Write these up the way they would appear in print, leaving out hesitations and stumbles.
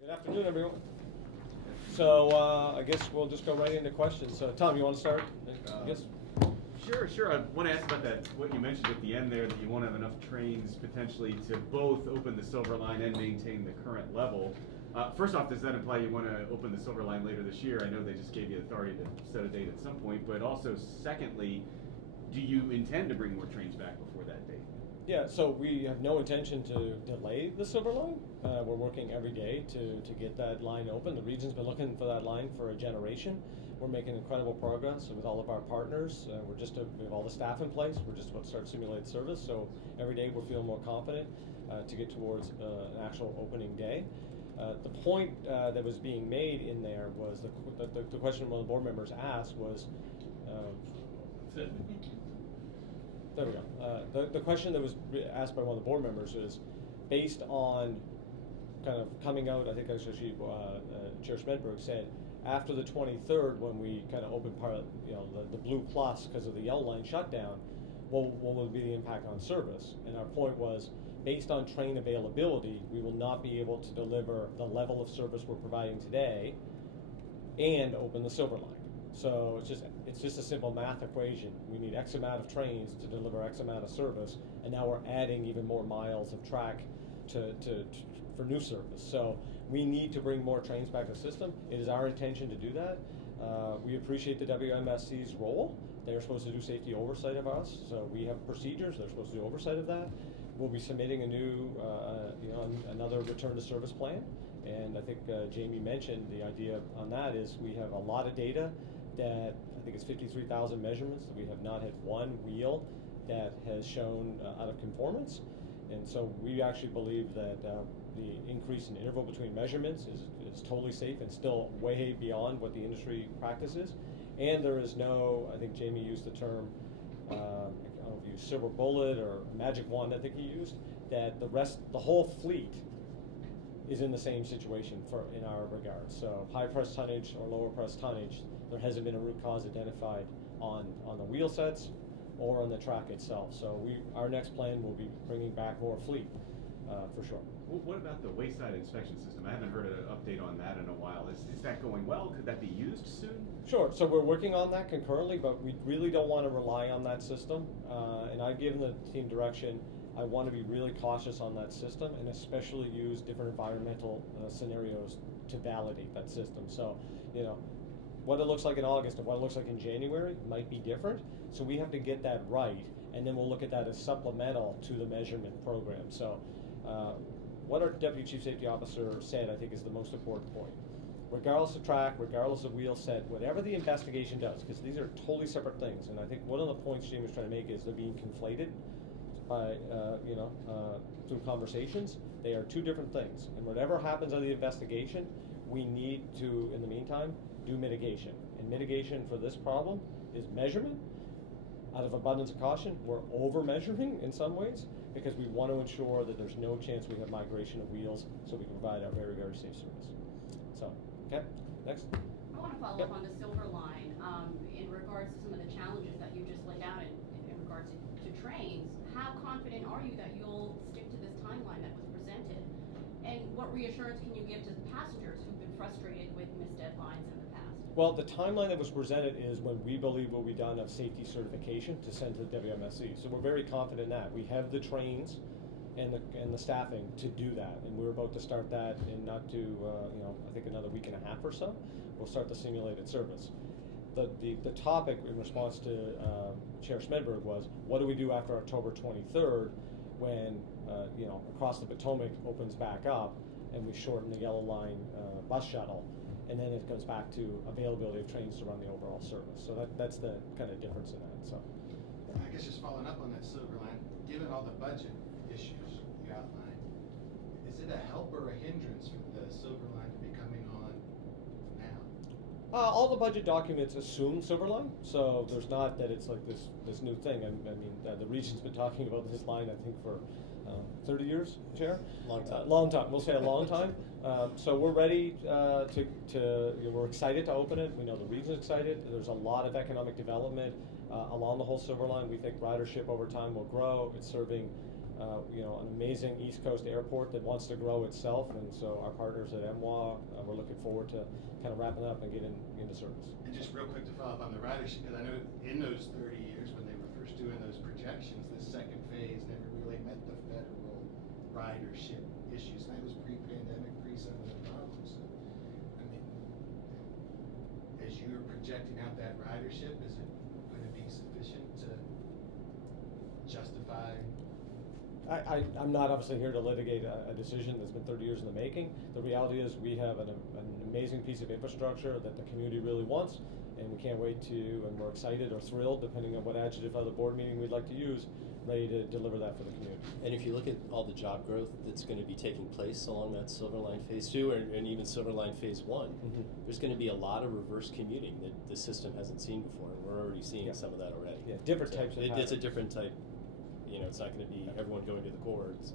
Good afternoon, everyone. So I guess we'll just go right into questions. So Tom, you want to start? Yes. Sure. I want to ask about that, what you mentioned at the end there, that you won't have enough trains potentially to both open the Silver Line and maintain the current level. First off, does that imply you want to open the Silver Line later this year? I know they just gave you authority to set a date at some point, but also secondly, do you intend to bring more trains back before that date? Yeah, so we have no intention to delay the Silver Line. We're working every day to get that line open. The region's been looking for that line for a generation. We're making incredible progress with all of our partners. We have all the staff in place. We're just about to start simulated service. So every day we're feeling more confident to get towards an actual opening day. The point that was being made in there was the question one of the board members asked was. There we go. The question that was asked by one of the board members is based on kind of coming out, I think actually Chair Smedberg said, after the 23rd when we kind of opened part of, the Blue Plus because of the yellow line shutdown, what will be the impact on service? And our point was, based on train availability, we will not be able to deliver the level of service we're providing today and open the Silver Line. So it's just a simple math equation. We need X amount of trains to deliver X amount of service, and now we're adding even more miles of track for new service. So we need to bring more trains back to the system. It is our intention to do that. We appreciate the WMSC's role. They're supposed to do safety oversight of us, so we have procedures. They're supposed to do oversight of that. We'll be submitting a new, another return to service plan, and I think Jamie mentioned the idea on that is we have a lot of data that I think it's 53,000 measurements that we have not had one wheel that has shown out of conformance, and so we actually believe that the increase in interval between measurements is totally safe and still way beyond what the industry practices. And there is no, I think Jamie used the term, I don't know if he used silver bullet or magic wand, I think he used, that the whole fleet is in the same situation in our regard. So high press tonnage or lower press tonnage, there hasn't been a root cause identified on the wheel sets or on the track itself. So our next plan will be bringing back more fleet for sure. What about the wayside inspection system? I haven't heard an update on that in a while. Is that going well? Could that be used soon? Sure. So we're working on that concurrently, but we really don't want to rely on that system. And I've given the team direction. I want to be really cautious on that system, and especially use different environmental scenarios to validate that system. So, what it looks like in August and what it looks like in January might be different. So we have to get that right, and then we'll look at that as supplemental to the measurement program. So. What our Deputy Chief Safety Officer said, I think, is the most important point. Regardless of track, regardless of wheel set, whatever the investigation does, because these are totally separate things, and I think one of the points Jamie was trying to make is they're being conflated by, through conversations. They are two different things, and whatever happens on the investigation, we need to, in the meantime, do mitigation. And mitigation for this problem is measurement. Out of abundance of caution, we're over measuring in some ways because we want to ensure that there's no chance we have migration of wheels so we can provide a very, very safe service. So, okay, next. I want to follow up on the Silver Line in regards to some of the challenges that you just laid out in regards to trains. How confident are you that you'll stick to this timeline that was presented? And what reassurance can you give to the passengers who've been frustrated with missed deadlines in the past? Well, the timeline that was presented is when we believe will be done of safety certification to send to the WMSC. So we're very confident in that. We have the trains and the staffing to do that, and we're about to start that in not too, I think another week and a half or so. We'll start the simulated service. The topic in response to Chair Smedberg was, what do we do after October 23rd when across the Potomac opens back up and we shorten the yellow line bus shuttle, and then it goes back to availability of trains to run the overall service. So that's the kind of difference in that. So I guess just following up on that Silver Line, given all the budget issues you outlined, is it a help or a hindrance for the Silver Line to be coming on now? All the budget documents assume Silver Line, so there's not that it's like this new thing. I mean, the region's been talking about this line, I think, for 30 years, Chair? Long time. Long time. We'll say a long time. So we're ready we're excited to open it. We know the region's excited. There's a lot of economic development along the whole Silver Line. We think ridership over time will grow. It's serving an amazing East Coast airport that wants to grow itself, and so our partners at MWA, we're looking forward to kind of wrapping up and getting into service. And just real quick to follow up on the ridership, because I know in those 30 years when they were first doing those projections, this second phase never really met the federal ridership issues. And that was pre-pandemic, pre some of the problems. So, I mean, as you're projecting out that ridership, is it going to be sufficient to justify? I'm not obviously here to litigate a decision that's been 30 years in the making. The reality is we have an amazing piece of infrastructure that the community really wants, and we can't wait to, and we're excited or thrilled, depending on what adjective of the board meeting we'd like to use, ready to deliver that for the community. And if you look at all the job growth that's going to be taking place along that Silver Line Phase 2 and even Silver Line Phase 1, there's going to be a lot of reverse commuting that the system hasn't seen before, and we're already seeing some of that already. Yeah, different types of It's a different type. It's not going to be everyone going to the core. It's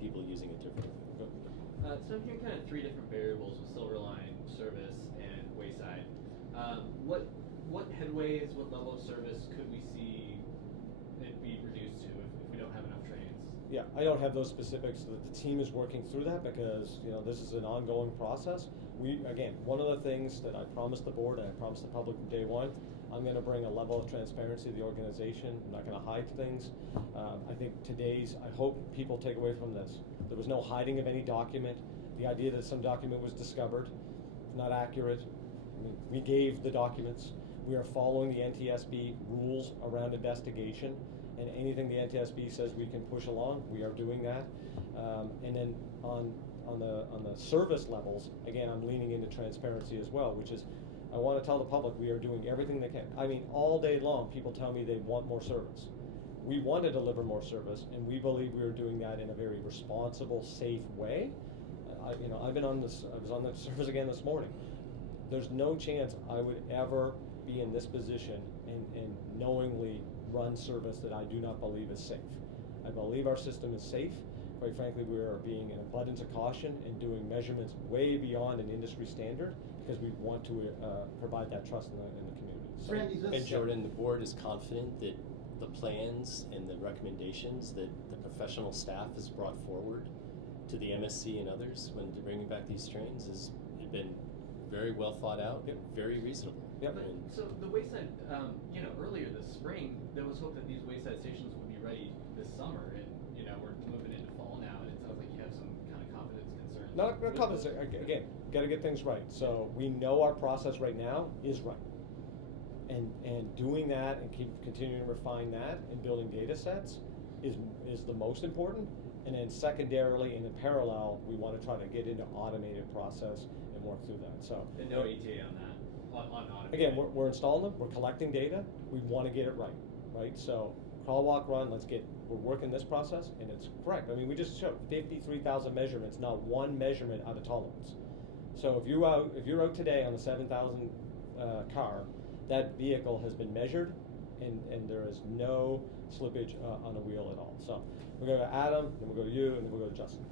people using it differently. So I'm hearing kind of three different variables with Silver Line, service, and Wayside. What headways, what level of service could we see it be reduced to if we don't have enough trains? Yeah, I don't have those specifics. The team is working through that because this is an ongoing process. One of the things that I promised the board and I promised the public from day one, I'm going to bring a level of transparency to the organization. I'm not going to hide things. I think I hope people take away from this. There was no hiding of any document. The idea that some document was discovered, not accurate. I mean, we gave the documents. We are following the NTSB rules around investigation, and anything the NTSB says we can push along, we are doing that. And then on the service levels, again, I'm leaning into transparency as well, which is I want to tell the public we are doing everything they can. I mean, all day long, people tell me they want more service. We want to deliver more service, and we believe we are doing that in a very responsible, safe way. I've been on this. I was on the service again this morning. There's no chance I would ever be in this position and knowingly run service that I do not believe is safe. I believe our system is safe. Quite frankly, we are being an abundance of caution and doing measurements way beyond an industry standard because we want to provide that trust in the community. So, Randy, and Jordan, the board is confident that the plans and the recommendations that the professional staff has brought forward to the MSC and others when bringing back these trains has been very well thought out, very reasonable. Yep. So the Wayside, earlier this spring, there was hope that these Wayside stations would be ready this summer, and we're moving into fall now, and it sounds like you have some kind of confidence concerns. Not confidence. Again, got to get things right. So we know our process right now is right, and doing that and continuing to refine that and building data sets is the most important. And then secondarily and in parallel, we want to try to get into automated process and work through that. So and no ETA on that. On automated. Again, we're installing them. We're collecting data. We want to get it right. So crawl, walk, run. We're working this process, and it's correct. I mean, we just showed 53,000 measurements, not one measurement out of tolerance. So if you're out today on the 7,000 car, that vehicle has been measured, and there is no slippage on a wheel at all. So we're going to Adam, then we'll go to you, and then we'll go to Justin.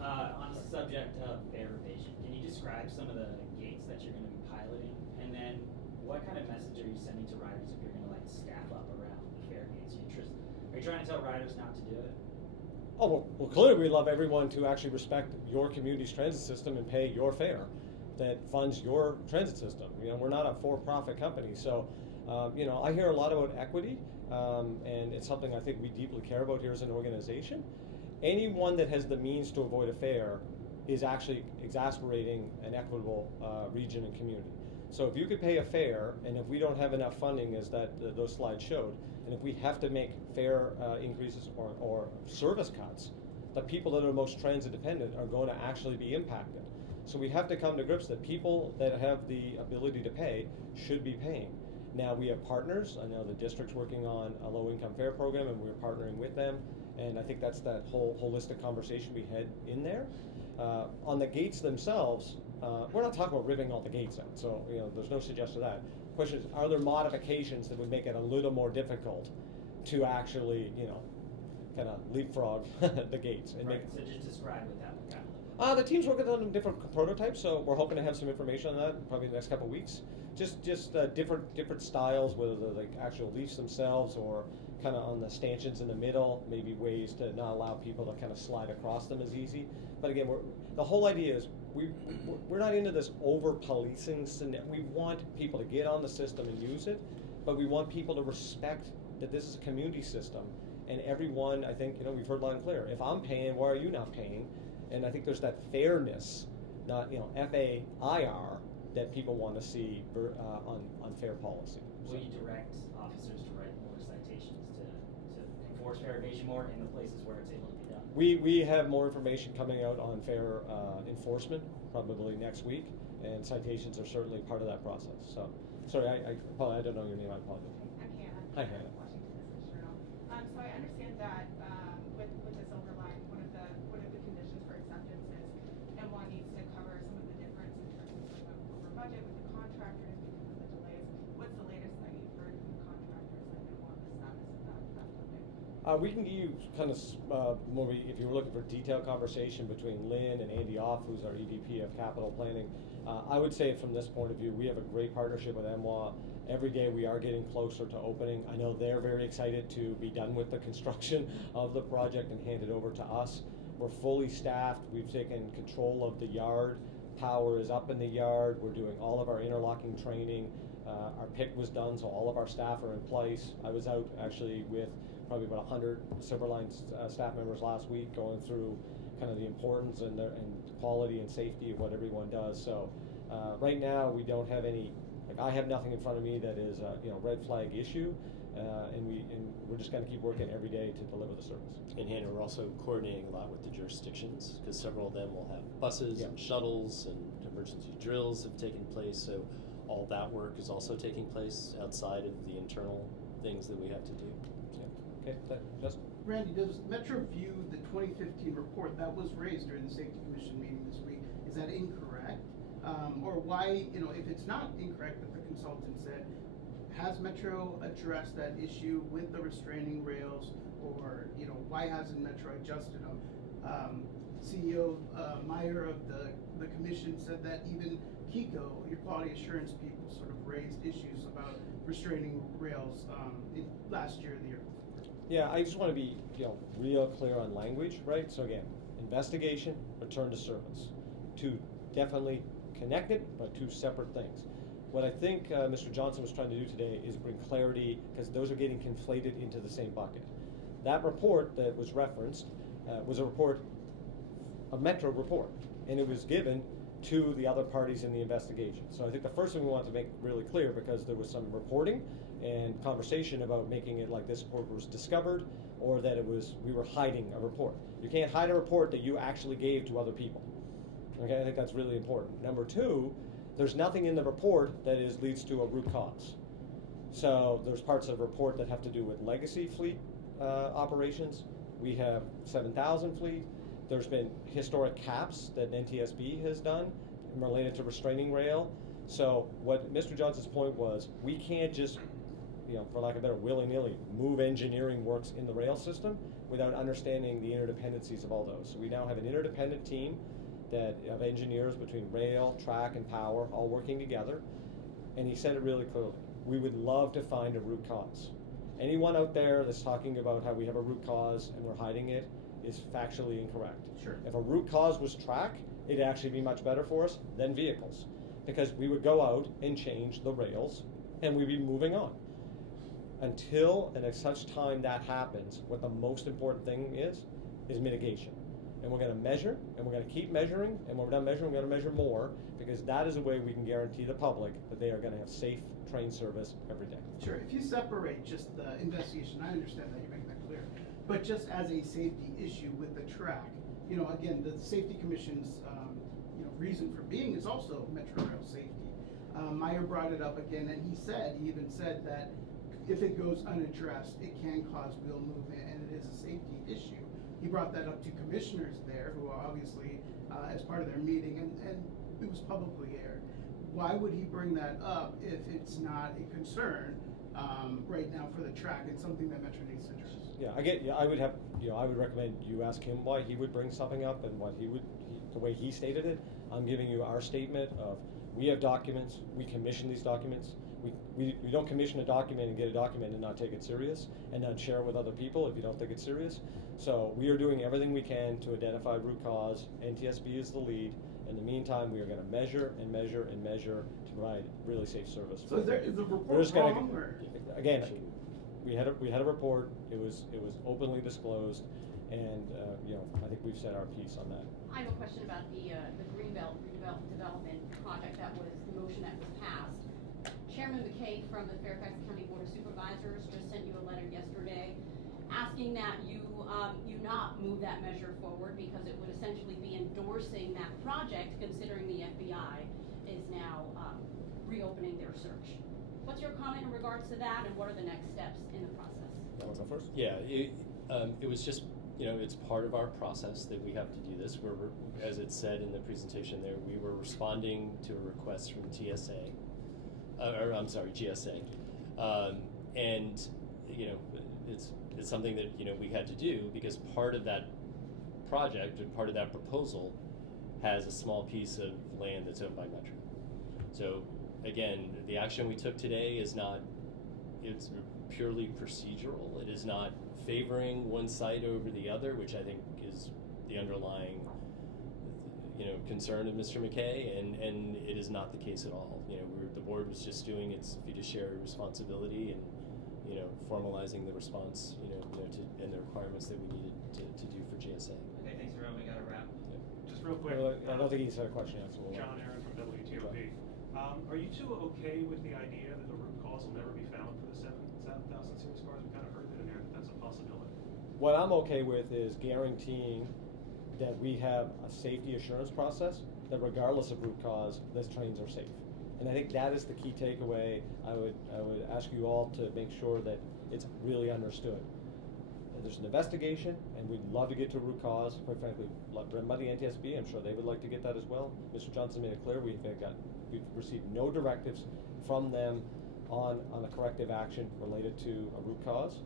On the subject of fare revision, can you describe some of the gates that you're going to be piloting? And then what kind of message are you sending to riders if you're going to staff up around the fare gates? Are you trying to tell riders not to do it? Oh, well, clearly we love everyone to actually respect your community's transit system and pay your fare that funds your transit system. We're not a for-profit company. So, I hear a lot about equity, and it's something I think we deeply care about here as an organization. Anyone that has the means to avoid a fare is actually exasperating an equitable region and community. So if you could pay a fare, and if we don't have enough funding, as those slides showed, and if we have to make fare increases or service cuts, the people that are most transit dependent are going to actually be impacted. So we have to come to grips that people that have the ability to pay should be paying. Now we have partners. I know the district's working on a low-income fare program, and we're partnering with them. And I think that's that whole holistic conversation we had in there. On the gates themselves, we're not talking about ripping all the gates out. So there's no suggestion of that. The question is, are there modifications that would make it a little more difficult to actually, kind of leapfrog the gates? And Right. So just describe what that would kind of look like. the team's working on different prototypes, so we're hoping to have some information on that probably in the next couple of weeks. Just different styles, whether they're like actual leafs themselves or kind of on the stanchions in the middle, maybe ways to not allow people to kind of slide across them as easy. But again, the whole idea is we're not into this over-policing scenario. We want people to get on the system and use it, but we want people to respect that this is a community system. And everyone, I think, we've heard loud and clear, if I'm paying, why are you not paying? And I think there's that fairness, not, FAIR, that people want to see on fair policy. Will you direct officers to write more citations to enforce fair evasion more in the places where it's able to be done? We have more information coming out on fair enforcement probably next week, and citations are certainly part of that process. So, sorry, I don't know your name. I apologize. I'm Hannah. Hi, Hannah. Washington Business Journal. So I understand that with the Silver Line, one of the conditions for acceptance is M1 needs to cover some of the difference in terms of over budget with the contractors because of the delays. What's the latest that you've heard from the contractors and what the status of that funding? We can give you kind of more, if you were looking for detailed conversation between Lynn and Andy Off, who's our EVP of Capital Planning. I would say from this point of view, we have a great partnership with MWA. Every day we are getting closer to opening. I know they're very excited to be done with the construction of the project and hand it over to us. We're fully staffed. We've taken control of the yard. Power is up in the yard. We're doing all of our interlocking training. Our PIC was done, so all of our staff are in place. I was out actually with probably about 100 Silverline staff members last week going through kind of the importance and quality and safety of what everyone does. So right now we don't have any, I have nothing in front of me that is a red flag issue, and we're just going to keep working every day to deliver the service. And Hannah, we're also coordinating a lot with the jurisdictions because several of them will have buses Yeah. and shuttles and emergency drills have taken place. So all that work is also taking place outside of the internal things that we have to do. Yeah. Okay, just. Randy, does Metro view the 2015 report that was raised during the Safety Commission meeting this week? Is that incorrect? Or why, if it's not incorrect that the consultant said, has Metro addressed that issue with the restraining rails, or why hasn't Metro adjusted them? CEO Meyer of the commission said that even Kiko, your quality assurance people, sort of raised issues about restraining rails last year and the year before. Yeah, I just want to be real clear on language, right? So again, investigation, return to service. Two definitely connected, but two separate things. What I think Mr. Johnson was trying to do today is bring clarity, because those are getting conflated into the same bucket. That report that was referenced was a Metro report, and it was given to the other parties in the investigation. So I think the first thing we want to make really clear, because there was some reporting and conversation about making it like this report was discovered, or that we were hiding a report. You can't hide a report that you actually gave to other people. Okay, I think that's really important. Number two, there's nothing in the report that leads to a root cause. So there's parts of the report that have to do with legacy fleet operations. We have 7,000 fleet. There's been historic caps that NTSB has done related to restraining rail. So what Mr. Johnson's point was, we can't just, for lack of a better, willy-nilly move engineering works in the rail system without understanding the interdependencies of all those. So we now have an interdependent team of engineers between rail, track, and power all working together. And he said it really clearly. We would love to find a root cause. Anyone out there that's talking about how we have a root cause and we're hiding it is factually incorrect. Sure. If a root cause was track, it'd actually be much better for us than vehicles, because we would go out and change the rails and we'd be moving on. Until and at such time that happens, what the most important thing is mitigation. And we're going to measure, and we're going to keep measuring, and when we're done measuring, we're going to measure more, because that is a way we can guarantee the public that they are going to have safe train service every day. Sure, if you separate just the investigation, I understand that, you're making that clear, but just as a safety issue with the track, again, the Safety Commission's reason for being is also Metro Rail safety. Meyer brought it up again, and he even said that if it goes unaddressed, it can cause wheel movement, and it is a safety issue. He brought that up to commissioners there, who are obviously as part of their meeting, and it was publicly aired. Why would he bring that up if it's not a concern right now for the track and something that Metro needs to address? Yeah, I would recommend you ask him why he would bring something up and what the way he stated it. I'm giving you our statement of, we have documents, we commission these documents, we don't commission a document and get a document and not take it serious and not share it with other people if you don't think it's serious. So we are doing everything we can to identify root cause. NTSB is the lead. In the meantime, we are going to measure and measure and measure to provide really safe service. So is the We're report just gonna- wrong, or? Again, we had a report. It was openly disclosed, and I think we've said our piece on that. I have a question about the Greenbelt redevelopment project that was, the motion that was passed. Chairman McKay from the Fairfax County Board of Supervisors just sent you a letter yesterday asking that you not move that measure forward because it would essentially be endorsing that project, considering the FBI is now reopening their search. What's your comment in regards to that, and what are the next steps in the process? You want to go first? Yeah, it was just, it's part of our process that we have to do this. As it said in the presentation there, we were responding to a request from GSA. And it's something that we had to do because part of that project and part of that proposal has a small piece of land that's owned by Metro. So again, the action we took today it's purely procedural. It is not favoring one side over the other, which I think is the underlying concern of Mr. McKay, and it is not the case at all. The board was just doing its fiduciary responsibility and formalizing the response and the requirements that we needed to do for GSA. Okay, thanks everyone, we got a wrap. Just real quick. I don't think he's had a question yet. So we'll John Aaron from WTOP. Are you two okay with the idea that the root cause will never be found for the 7,000 series cars? We kind of heard that in there, that's a possibility. What I'm okay with is guaranteeing that we have a safety assurance process that regardless of root cause, those trains are safe. And I think that is the key takeaway. I would ask you all to make sure that it's really understood. There's an investigation, and we'd love to get to a root cause. Quite frankly, run by the NTSB. I'm sure they would like to get that as well. Mr. Johnson made it clear we've received no directives from them on a corrective action related to a root cause.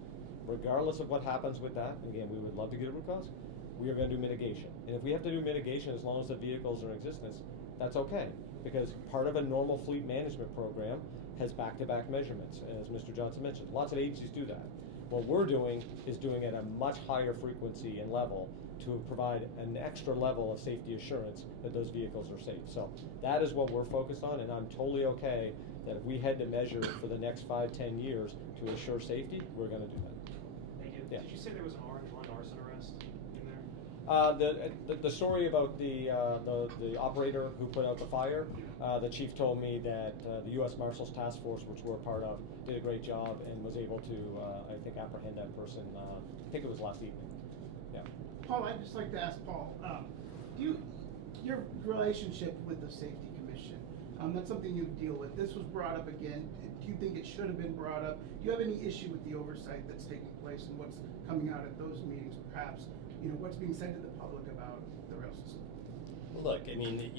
Regardless of what happens with that, and again, we would love to get a root cause. We are going to do mitigation, and if we have to do mitigation, as long as the vehicles are in existence, that's okay. Because part of a normal fleet management program has back-to-back measurements, as Mr. Johnson mentioned. Lots of agencies do that. What we're doing is doing it at a much higher frequency and level to provide an extra level of safety assurance that those vehicles are safe. So that is what we're focused on, and I'm totally okay that if we had to measure for the next 5-10 years to ensure safety, we're going to do that. Thank you. Yeah. Did you say there was an orange line arson arrest in there? The story about the operator who put out the fire, the chief told me that the U.S. Marshals Task Force, which we're a part of, did a great job and was able to, I think, apprehend that person. I think it was last evening. Yeah. Paul, I'd just like to ask Paul, your relationship with the Safety Commission, that's something you deal with. This was brought up again. Do you think it should have been brought up? Do you have any issue with the oversight that's taking place and what's coming out at those meetings, perhaps? What's being said to the public about the rail system? Well, look, I mean,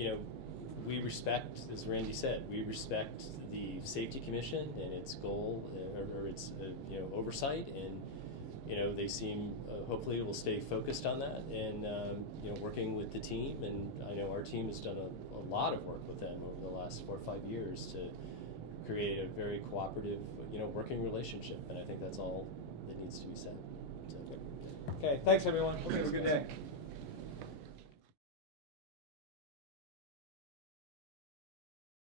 we respect, as Randy said, we respect the Safety Commission and its goal or its oversight, and they seem hopefully it will stay focused on that and working with the team, and I know our team has done a lot of work with them over the last 4 or 5 years to create a very cooperative working relationship, and I think that's all that needs to be said. So. Okay, thanks everyone. Okay, have a good day.